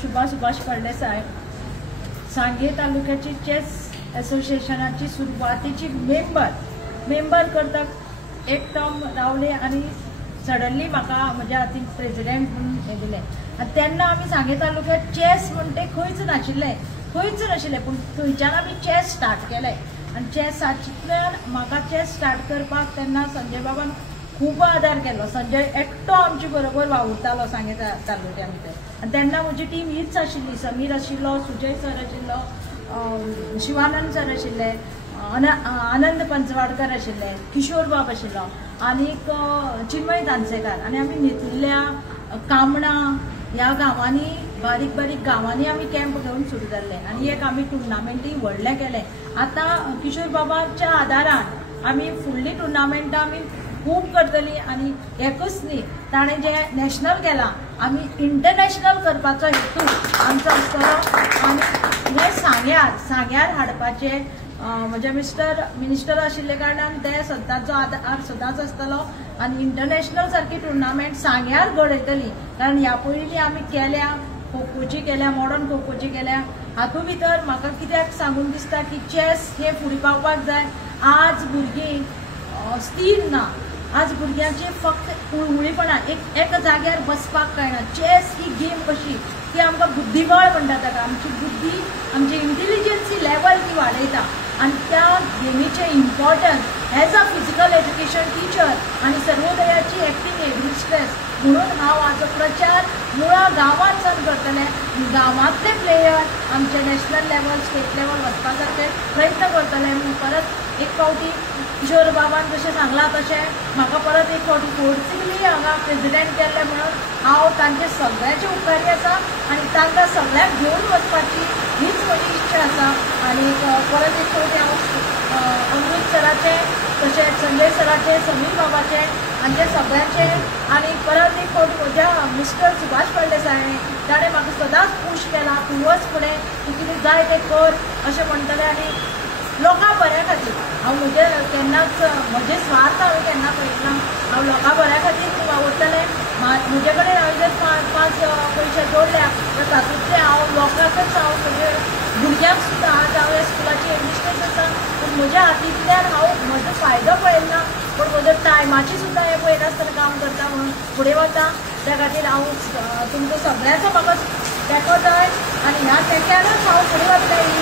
शुभा सुभाष फळदेसाय सांगे तालुक्याची चेस असोसिएशनाची सुरुवातीची मेंबर करता एक टर्म रावले आणि सडनली म्हाका म्हज्या हातीन प्रेसिडेंट म्हणून हे दिले आनी तेन्ना आमी सांगे तालुक्यात चेस म्हणटे खंयच नाशिल्ले पूण थंयच्यान आमी चेस स्टार्ट केले आनी चेसांतल्यान म्हाका चेस स्टार्ट करपाक तेन्ना संजय बाबान खूब आदार केलो। संजय एकटो आमचे बरोबर वावुरतालो सांगे तालुक्या भितर आनी तेन्ना म्हजी टीम हीच आशिल्ली। समीर आशिल्लो, सुजय सर आशिल्लो, शिवानंद सर आशिल्ले, आनंद पंचवाडकर आशिल्ले, किशोर बाब आशिल्लो आनीक चिन्मय तानसेकार आनी आमी न्हिदल्या कामणा ह्या गांवांनी बारीक बारीक गांवांनी आमी कॅम्प घेवन सुरू जाल्ले आनी एक आमी टुर्नामेंटूय व्हडले केले। आतां किशोर बाबाच्या आदारान आमी फुडली टुर्नामेंटां आमी खूब करतली आनी एकूच न्ही ताणें जे नॅशनल केलां आमी इंटरनॅशनल करपाचो हेतू आमचो आसतलो आनी हे सांग्यार हाडपाचे म्हजे मिनिस्टर आशिल्ले कारणान ते सद्दांचो आदार सदांच आसतलो आनी इंटरनॅशनल सारकी टुर्नामेंट सांग्यार घडयतली कारण ह्या पयलीं आमी केल्या खोखोची केल्या मॉडर्न खोखोची केल्या हातूंत भितर म्हाका कित्याक सांगून दिसता की चेस हे फुडें पावपाक जाय। आज भुरगीं स्थिर ना, आज भुरग्यांचे फक्त उळवळीपणा एक जाग्यार बसपाक कळना। चेस ही गेम कशी ती आमकां बुद्धीबळ म्हणटा ताका आमची बुद्धी आमची इंटेलिजन्सी लेवल ती वाडयता आनी त्या गेमीचे importance as a physical education teacher आनी सर्वोदयाची एक्टींग हेडमिस्ट्रेस म्हणून हांव आजो प्रचार मुळा गांवांत सावन करतले। गांवांतले प्लेयर आमचे नॅशनल लेवल स्टेट लेवल वचपा सारके प्रयत्न करतले। परत एक फावटी किशोर बाबान जशें सांगलां तशें म्हाका परत एक फावटी फोर्सिबली हांगा प्रेसिडेंट केल्ले म्हणून हांव तांचे सगळ्याचे उपकारी आसा आनी तांकां सगळ्यांक घेवन वचपाची हीच म्हजी इच्छा आसा। आनी परत एक फावटी हांव अमृत सराचे तशेंच संजय सराचे, समीर बाबाचे आनी ते सगळ्यांचे आनी परत एक फावटी म्हज्या मिस्टर सुभाष फळदेसाय ताणें म्हाका सदांच पूश केला तूं वच फुडें तूं कितें जाय तें कर अशें म्हणटलें आनी लोकां बऱ्या खातीर हांव केन्नाच म्हजे स्वार्थ हांवें केन्ना पळयना। हांव लोकां बऱ्या खातीर वावुरतलें। म्हजे कडेन हांवें जर पांच पयशे जोडल्या तर तातूंतले हांव लोकांकच हांव म्हजे भुरग्यांक सुद्दां आज हांव ह्या स्कुलाची एडमिनिस्ट्रेटर आसा पूण म्हज्या हातींतल्यान हांव म्हजो फायदो पळयना पूण म्हजो टायमाची सुद्दां हें पळयनासतना काम करता म्हणून फुडें वता। त्या खातीर हांव तुमचो सगळ्यांचो म्हाका तेंको जाय आनी ह्या तेंक्यानूच हांव फुडें वतलें।